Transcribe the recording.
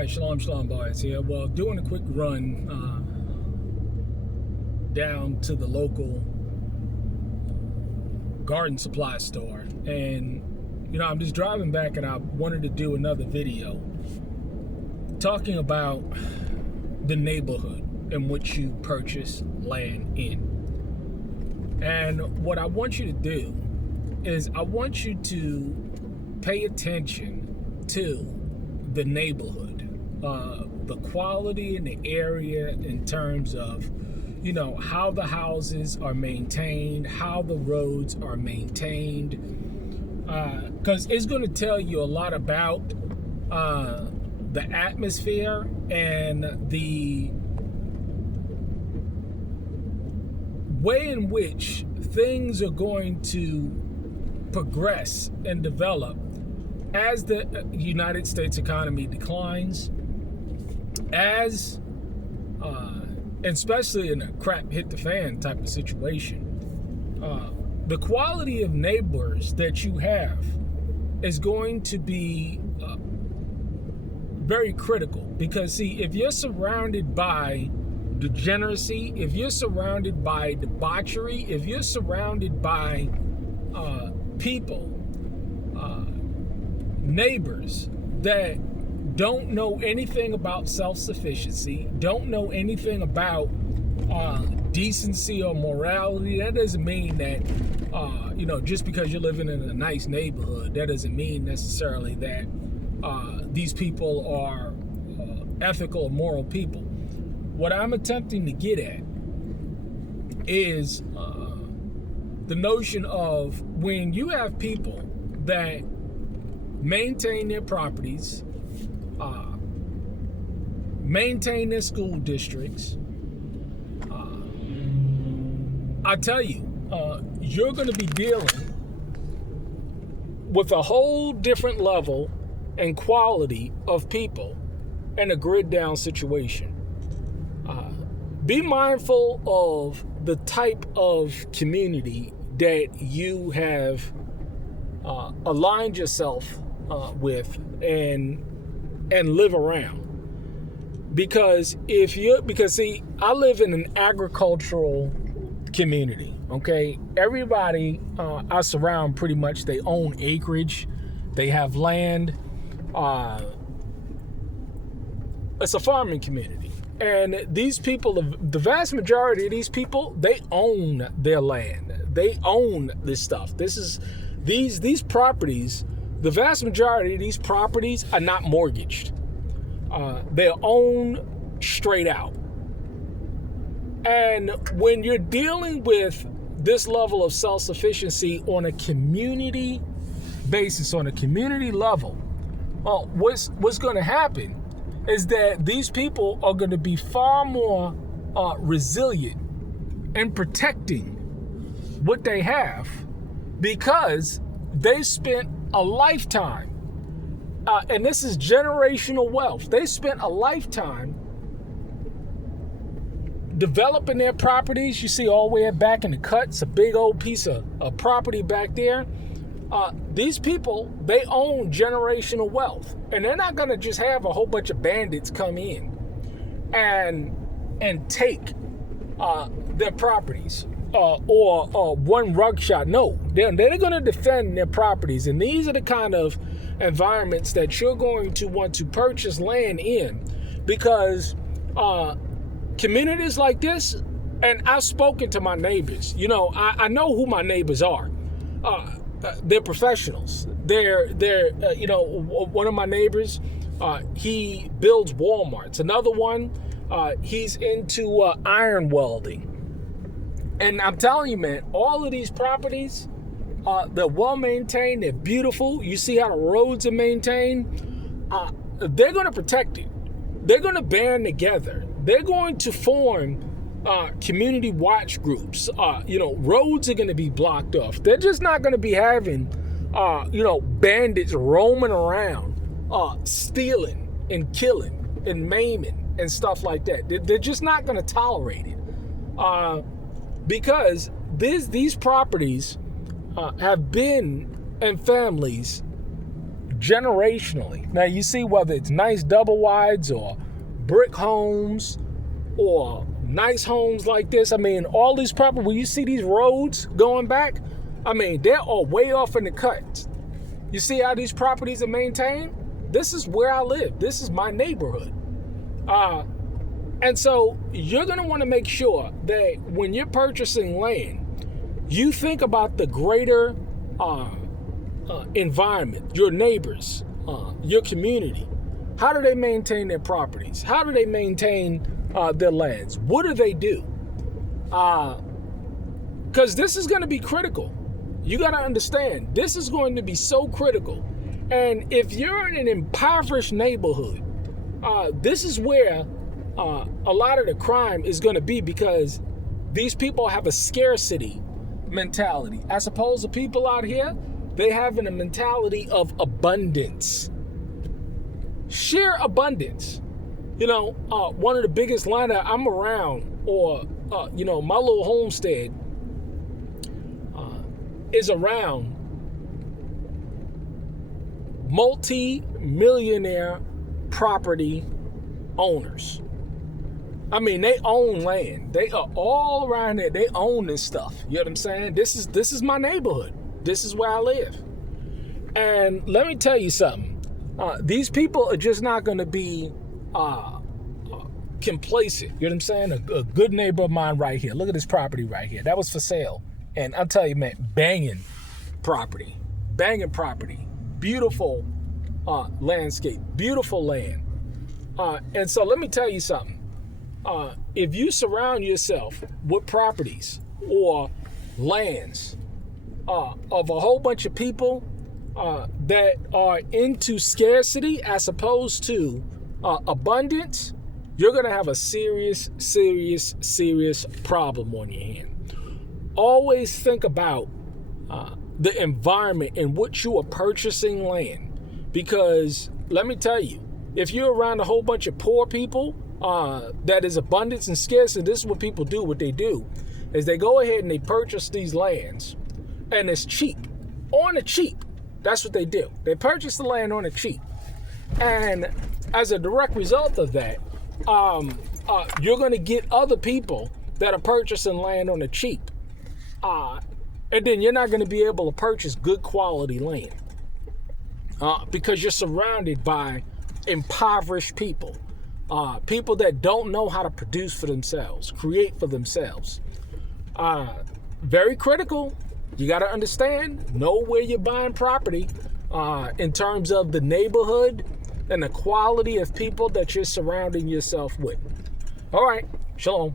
right, Shalom boys here. Well, doing a quick run down to the local garden supply store, and I'm just driving back, and I wanted to do another video talking about the neighborhood in which you purchase land in. And what I want you to do is I want you to pay attention to the neighborhood, the quality in the area in terms of, how the houses are maintained, how the roads are maintained, because it's going to tell you a lot about the atmosphere and the way in which things are going to progress and develop as the United States economy declines, especially in a crap hit the fan type of situation. The quality of neighbors that you have is going to be very critical, because see, if you're surrounded by degeneracy, if you're surrounded by debauchery, if you're surrounded by neighbors that don't know anything about self-sufficiency, don't know anything about decency or morality, that doesn't mean that just because you're living in a nice neighborhood, that doesn't mean necessarily that these people are ethical or moral people. What I'm attempting to get at is the notion of when you have people that maintain their properties, maintain their school districts, I tell you, you're going to be dealing with a whole different level and quality of people in a grid down situation. Be mindful of the type of community that you have aligned yourself with and live around. Because see, I live in an agricultural community, okay? Everybody I surround pretty much, they own acreage, they have land. It's a farming community. And these people, the vast majority of these people, they own their land. They own this stuff. These properties, the vast majority of these properties are not mortgaged. They're owned straight out. And when you're dealing with this level of self-sufficiency on a community basis, on a community level, what's going to happen is that these people are going to be far more resilient in protecting what they have, because they spent a lifetime, and this is generational wealth. They spent a lifetime developing their properties. You see all the way back in the cuts, a big old piece of property back there. These people, they own generational wealth, and they're not going to just have a whole bunch of bandits come in and take their properties or one rug shot. No, they're going to defend their properties, and these are the kind of environments that you're going to want to purchase land in, because communities like this, and I've spoken to my neighbors. I know who my neighbors are. They're professionals. They're one of my neighbors, he builds Walmarts. Another one, he's into iron welding. And I'm telling you, man, all of these properties, they're well maintained. They're beautiful. You see how the roads are maintained. They're going to protect it. They're going to band together. They're going to form community watch groups. Roads are going to be blocked off. They're just not going to be having, bandits roaming around, stealing and killing and maiming and stuff like that. They're just not going to tolerate it, because these properties have been in families generationally. Now you see whether it's nice double wides or brick homes or nice homes like this. I mean, all these properties, when you see these roads going back, I mean, they're all way off in the cut. You see how these properties are maintained? This is where I live. This is my neighborhood. And so you're going to want to make sure that when you're purchasing land, you think about the greater environment, your neighbors, your community. How do they maintain their properties? How do they maintain their lands? What do they do? Because this is going to be critical. You got to understand, this is going to be so critical. And if you're in an impoverished neighborhood, this is where a lot of the crime is going to be, because these people have a scarcity mentality. As opposed to people out here, they have a mentality of abundance. Sheer abundance. You know, one of the biggest land that I'm around, or, my little homestead is around multi-millionaire property owners. I mean, they own land. They are all around there. They own this stuff. You know what I'm saying? This is my neighborhood. This is where I live. And let me tell you something. These people are just not going to be complacent. You know what I'm saying? A good neighbor of mine right here. Look at this property right here. That was for sale. And I'll tell you, man, banging property. Beautiful landscape. Beautiful land. And so let me tell you something. If you surround yourself with properties or lands of a whole bunch of people that are into scarcity as opposed to abundance, you're going to have a serious problem on your hand. Always think about the environment in which you are purchasing land, because let me tell you, if you're around a whole bunch of poor people, that is abundance and scarcity, this is what people do. What they do is they go ahead and they purchase these lands, and it's cheap, on the cheap. That's what they do. They purchase the land on the cheap, and as a direct result of that, you're going to get other people that are purchasing land on the cheap, and then you're not going to be able to purchase good quality land because you're surrounded by impoverished people. People that don't know how to produce for themselves, create for themselves. Very critical. You got to understand, know where you're buying property in terms of the neighborhood and the quality of people that you're surrounding yourself with. All right. Shalom.